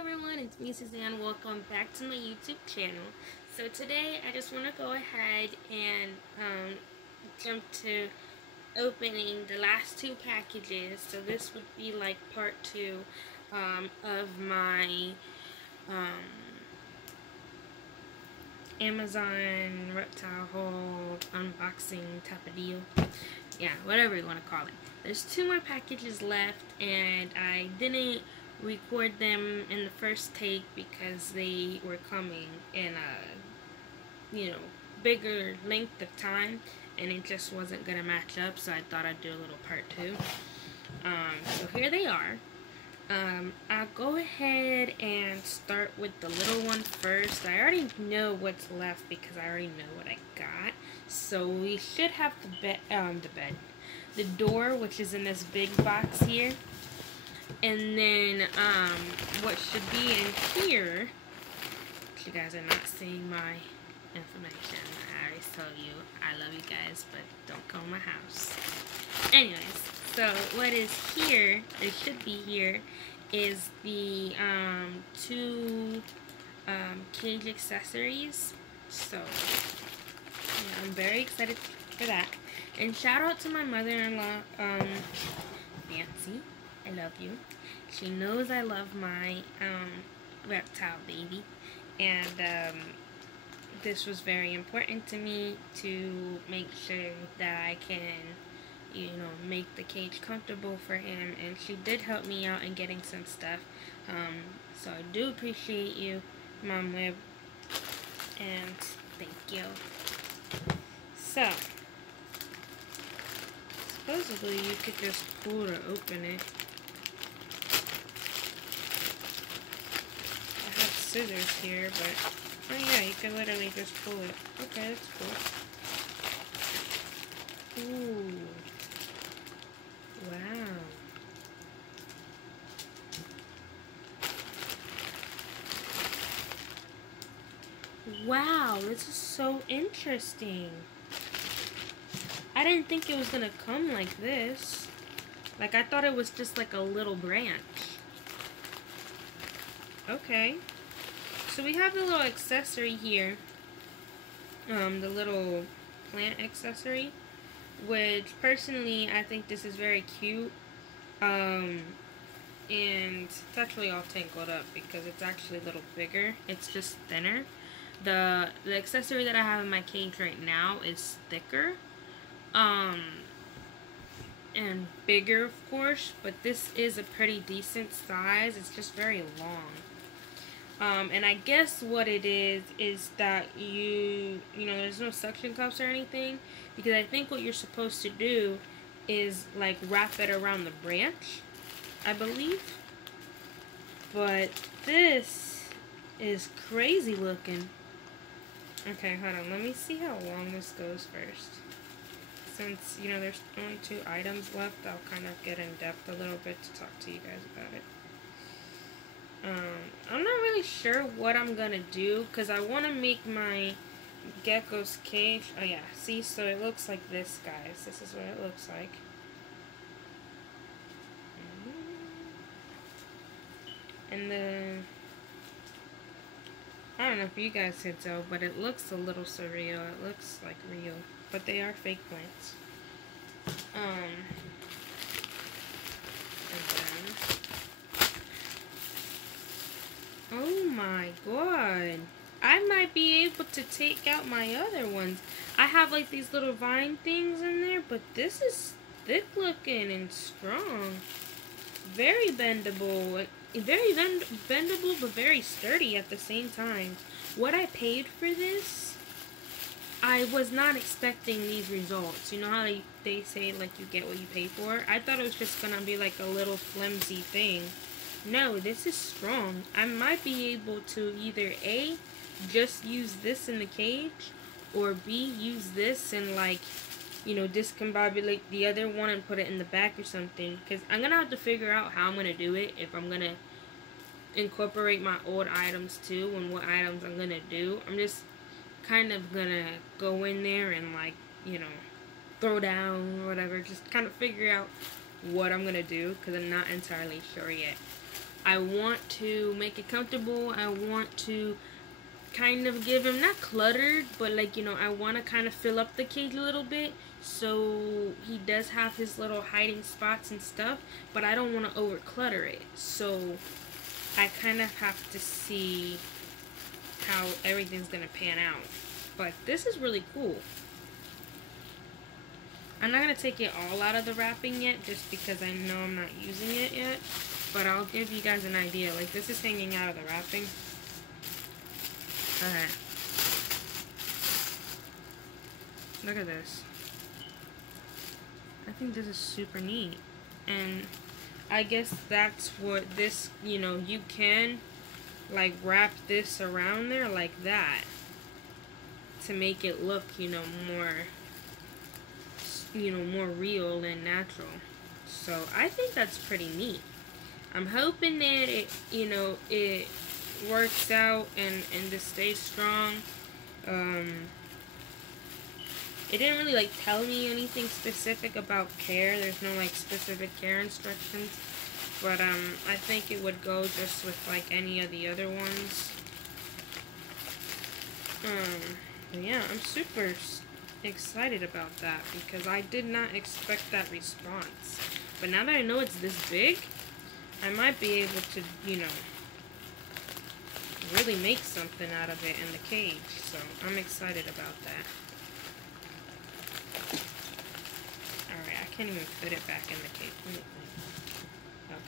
everyone, it's me Suzanne. Welcome back to my YouTube channel. So today I just want to go ahead and jump to opening the last two packages. So this would be like part two of my Amazon reptile haul unboxing type of deal. Yeah, whatever you want to call it. There's two more packages left, and I didn't record them in the first take because they were coming in a bigger length of time, and it just wasn't gonna match up, so I thought I'd do a little part two. So here they are. I'll go ahead and start with the little one first. I already know what's left because I already know what I got. So we should have the door, which is in this big box here. And then what should be in here, if you guys are not seeing my information, I already told you I love you guys, but don't come to my house. Anyways, so what is here, it should be here, is the two cage accessories. So yeah, I'm very excited for that. And shout out to my mother-in-law, Nancy. I love you. She knows I love my reptile baby, and this was very important to me to make sure that I can, make the cage comfortable for him, and she did help me out in getting some stuff. So I do appreciate you, Mom Web, and thank you. So supposedly you could just pull to open it. I have scissors here, but oh yeah, you can literally just pull it. Okay, that's cool. Ooh. Wow. Wow, this is so interesting. I didn't think it was gonna come like this. Like, I thought it was just like a little branch. Okay. So we have the little accessory here. The little plant accessory. Which, personally, I think this is very cute. And it's actually all tangled up because it's actually a little bigger. It's just thinner. The accessory that I have in my cage right now is thicker. And bigger, of course, but this is a pretty decent size. It's just very long. And I guess what it is that there's no suction cups or anything, because I think what you're supposed to do is like wrap it around the branch, I believe. But this is crazy looking. Okay, hold on. Let me see how long this goes first. Since, there's only two items left, I'll kind of get in depth a little bit to talk to you guys about it. I'm not really sure what I'm gonna do, because I want to make my Gecko's cage. Oh yeah, see, so it looks like this, guys. This is what it looks like. And then, I don't know if you guys can tell, but it looks a little surreal. It looks like real, but they are fake plants. Oh my god. I might be able to take out my other ones. I have like these little vine things in there, but this is thick looking and strong. Very bendable. Very bendable, but very sturdy at the same time. What I paid for this, I was not expecting these results. You know how they say, like, you get what you pay for? I thought it was just gonna be like a little flimsy thing. No, this is strong. I might be able to either A, just use this in the cage, or B, use this and, like, discombobulate the other one and put it in the back or something. Because I'm gonna have to figure out how I'm gonna do it, if I'm gonna incorporate my old items too, and what items I'm gonna do. I'm just kind of gonna go in there and, like, throw down or whatever, just kind of figure out what I'm gonna do, because I'm not entirely sure yet. I want to make it comfortable. I want to kind of give him, not cluttered, but like, you know, I want to kind of fill up the cage a little bit, so he does have his little hiding spots and stuff, but I don't want to over clutter it. So I kind of have to see how everything's gonna pan out. But this is really cool. I'm not gonna take it all out of the wrapping yet, just because I know I'm not using it yet, but I'll give you guys an idea. Like, this is hanging out of the wrapping. Alright. Look at this. I think this is super neat. And I guess that's what this, you know, you can like wrap this around there like that to make it look, you know, more real and natural. So I think that's pretty neat. I'm hoping that it, you know, it works out and this stays strong. It didn't really like tell me anything specific about care. There's no like specific care instructions, but I think it would go just with like any of the other ones. Yeah, I'm super excited about that because I did not expect that response. But now that I know it's this big, I might be able to, you know, really make something out of it in the cage. So I'm excited about that. Alright, I can't even fit it back in the cage.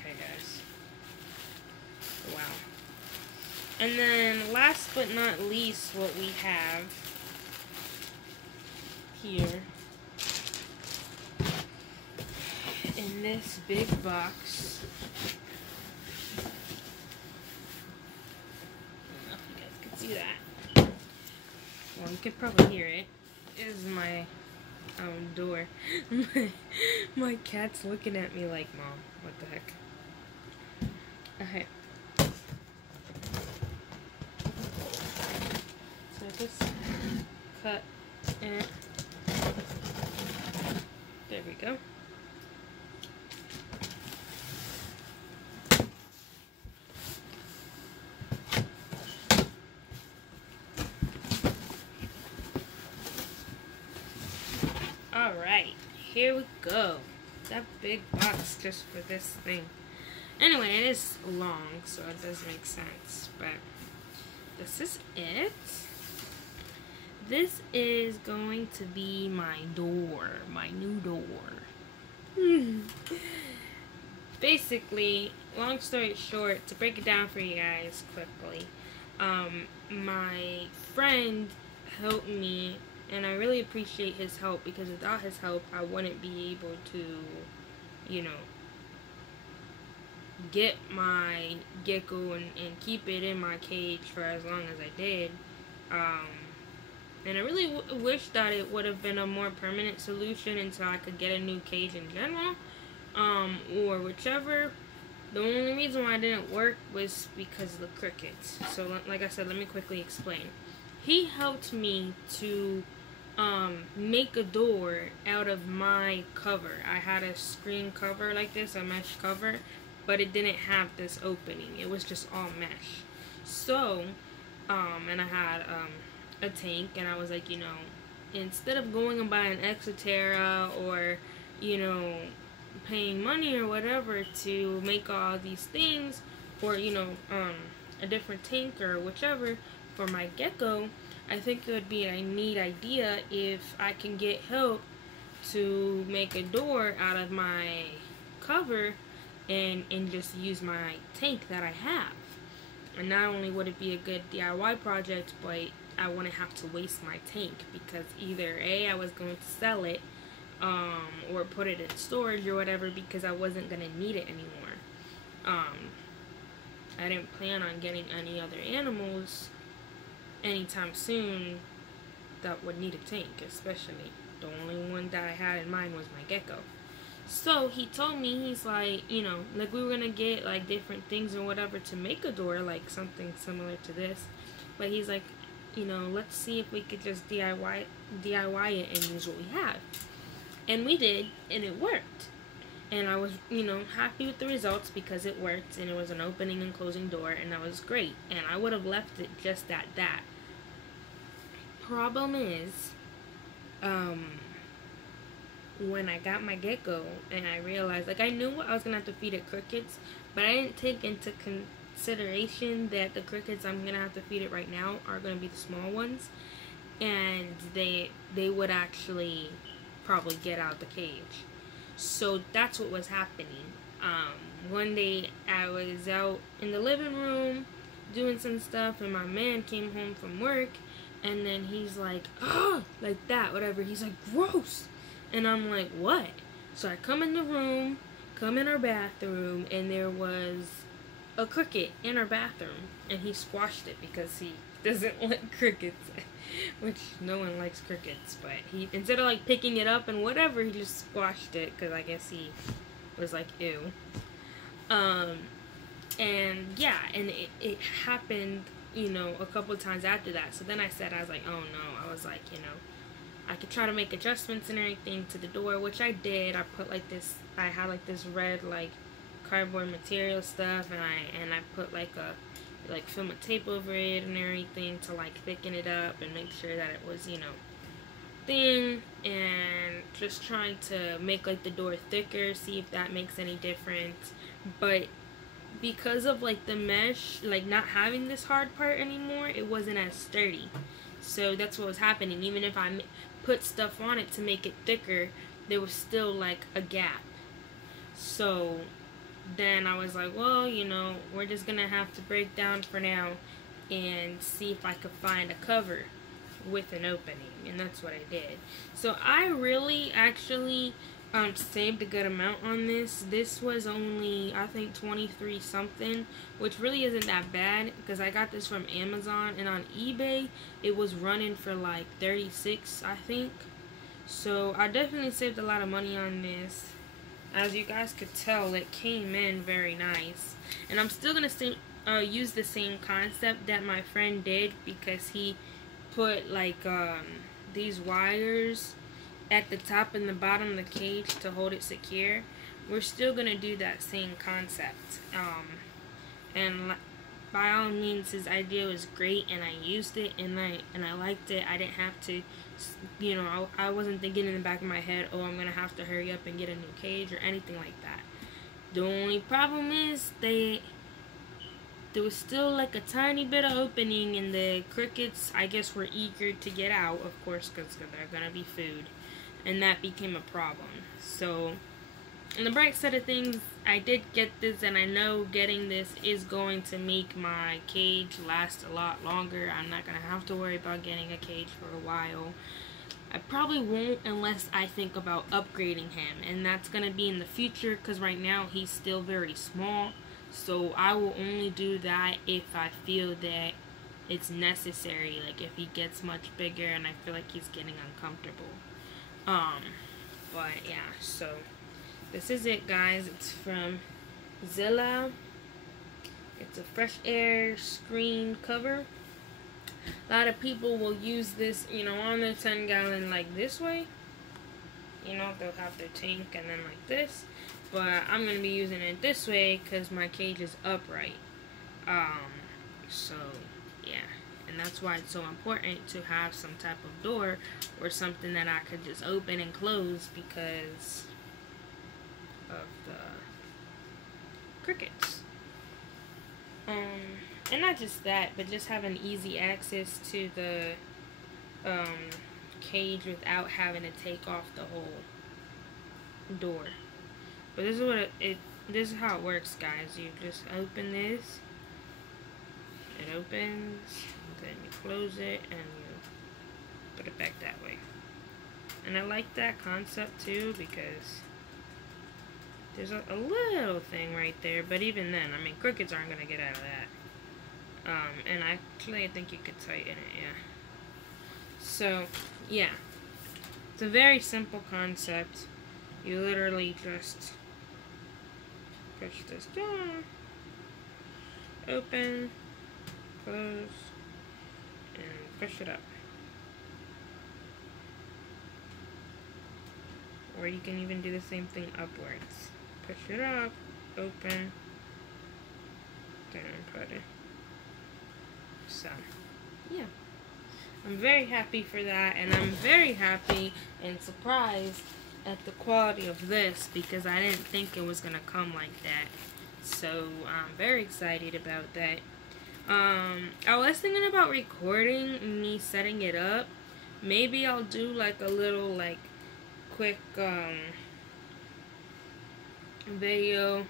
Okay, guys. Wow. And then last but not least, what we have here in this big box. I don't know if you guys can see that. Well, you can probably hear it. It is my door. My cat's looking at me like, Mom, what the heck? Okay. So just cut it. There we go. Alright, here we go. That big box just for this thing. Anyway, it is long, so it does make sense. But this is it. This is going to be my door, my new door. Basically, long story short, to break it down for you guys quickly, my friend helped me, and I really appreciate his help, because without his help, I wouldn't be able to, you know, get my gecko and keep it in my cage for as long as I did. And I really wish that it would have been a more permanent solution until I could get a new cage in general, or whichever. The only reason why it didn't work was because of the crickets. So like I said, let me quickly explain. He helped me to make a door out of my cover. I had a screen cover like this, a mesh cover, but it didn't have this opening. It was just all mesh. So, and I had a tank, and I was like, you know, instead of going and buying Exoterra or, you know, paying money or whatever to make all these things, or, you know, a different tank or whichever for my gecko, I think it would be a neat idea if I can get help to make a door out of my cover and just use my tank that I have. And not only would it be a good DIY project, but I wouldn't have to waste my tank, because either A, I was going to sell it, or put it in storage or whatever, because I wasn't going to need it anymore. I didn't plan on getting any other animals anytime soon that would need a tank, especially. The only one that I had in mind was my gecko. So he told me, he's like, you know, like we were gonna get like different things or whatever to make a door, like something similar to this, but he's like, you know, let's see if we could just DIY it and use what we have. And we did, and it worked. And I was, happy with the results because it worked and it was an opening and closing door, and that was great. And I would have left it just at that. Problem is, when I got my Gecko and I realized, like, I knew I was gonna have to feed it crickets, but I didn't take into consideration that the crickets I'm gonna have to feed it right now are gonna be the small ones, and they would actually probably get out of the cage. So that's what was happening. One day I was out in the living room doing some stuff, and my man came home from work, and then he's like, oh, like that, whatever. He's like, gross. And I'm like, what? So I come in the room, come in our bathroom, and there was a cricket in our bathroom, and he squashed it because he doesn't like crickets, which no one likes crickets, but he, instead of like picking it up and whatever, he just squashed it because I guess he was like, ew. And yeah, and it happened, a couple times after that. So then I was like, oh no. I was like, I could try to make adjustments and everything to the door, which I did. I put like this, I had like this red like cardboard material stuff, and I put like a film of tape over it and everything to like thicken it up and make sure that it was, thin, and just trying to make like the door thicker, see if that makes any difference. But because of like the mesh, like not having this hard part anymore, it wasn't as sturdy. So that's what was happening. Even if I put stuff on it to make it thicker, there was still like a gap. So then I was like, well, we're just gonna have to break down for now and see if I could find a cover with an opening, and that's what I did. So I really actually saved a good amount on this. This was only, I think, 23 something, which really isn't that bad because I got this from Amazon, and on eBay it was running for like 36, I think. So I definitely saved a lot of money on this. As you guys could tell, it came in very nice, and I'm still gonna use the same concept that my friend did, because he put like these wires at the top and the bottom of the cage to hold it secure. We're still gonna do that same concept, and by all means, his idea was great, and I used it, and I liked it. I didn't have to, I wasn't thinking in the back of my head, oh, I'm gonna have to hurry up and get a new cage or anything like that. The only problem is there was still like a tiny bit of opening, and the crickets, I guess, were eager to get out, of course, because they're gonna be food, and that became a problem. So on the bright side of things, I did get this, and I know getting this is going to make my cage last a lot longer. I'm not gonna have to worry about getting a cage for a while. I probably won't unless I think about upgrading him, and that's gonna be in the future, because right now he's still very small. So I will only do that if I feel that it's necessary, like if he gets much bigger and I feel like he's getting uncomfortable. But yeah, so this is it, guys. It's from Zilla. It's a fresh air screen cover. A lot of people will use this, on their 10-gallon like this way. They'll have their tank and then like this. But I'm going to be using it this way because my cage is upright. So, yeah. And that's why it's so important to have some type of door or something that I could just open and close because of the crickets. And not just that, but just having easy access to the cage without having to take off the whole door. But this is what this is how it works, guys. You just open this, it opens, then you close it, and you put it back that way. And I like that concept too, because there's a little thing right there, but even then, I mean, crickets aren't gonna get out of that. And actually, I think you could tighten it, yeah. So, yeah. It's a very simple concept. You literally just push this down, open, close, and push it up. Or you can even do the same thing upwards. push it up, open, then put it. So, yeah. I'm very happy for that, and I'm very happy and surprised at the quality of this because I didn't think it was going to come like that. So, I'm very excited about that. I was thinking about recording me setting it up. Maybe I'll do like a little like quick video,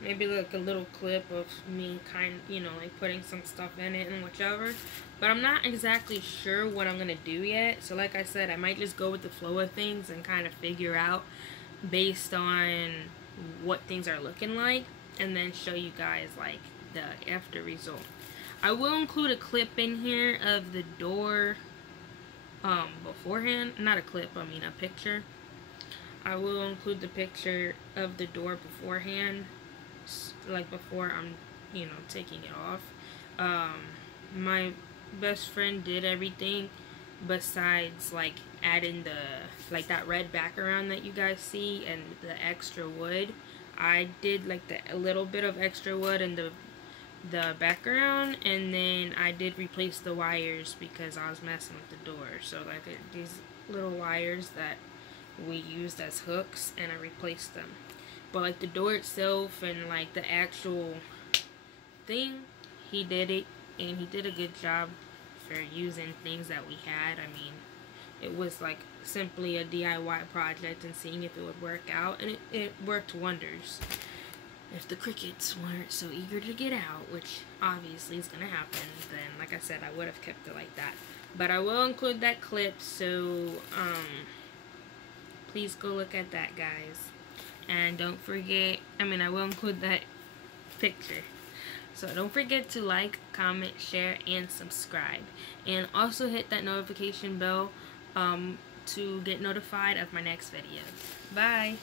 maybe like a little clip of me like putting some stuff in it and whichever, but I'm not exactly sure what I'm gonna do yet. So like I said, I might just go with the flow of things and kind of figure out based on what things are looking like, and then show you guys like the after result. I will include a clip in here of the door beforehand. Not a clip, I mean a picture. I will include the picture of the door beforehand, like before I'm taking it off. My best friend did everything besides like adding the that red background that you guys see and the extra wood. I did like a little bit of extra wood in the background, and then I did replace the wires because I was messing with the door. So like these little wires that we used as hooks, and I replaced them. But like the door itself and like the actual thing, he did it, and he did a good job for using things that we had. I mean, it was like simply a DIY project and seeing if it would work out, and it worked wonders. If the crickets weren't so eager to get out, which obviously is gonna happen, then like I said, I would have kept it like that. But I will include that clip, so please go look at that, guys. And don't forget, I will include that picture. So don't forget to like, comment, share, and subscribe. And also hit that notification bell to get notified of my next video. Bye!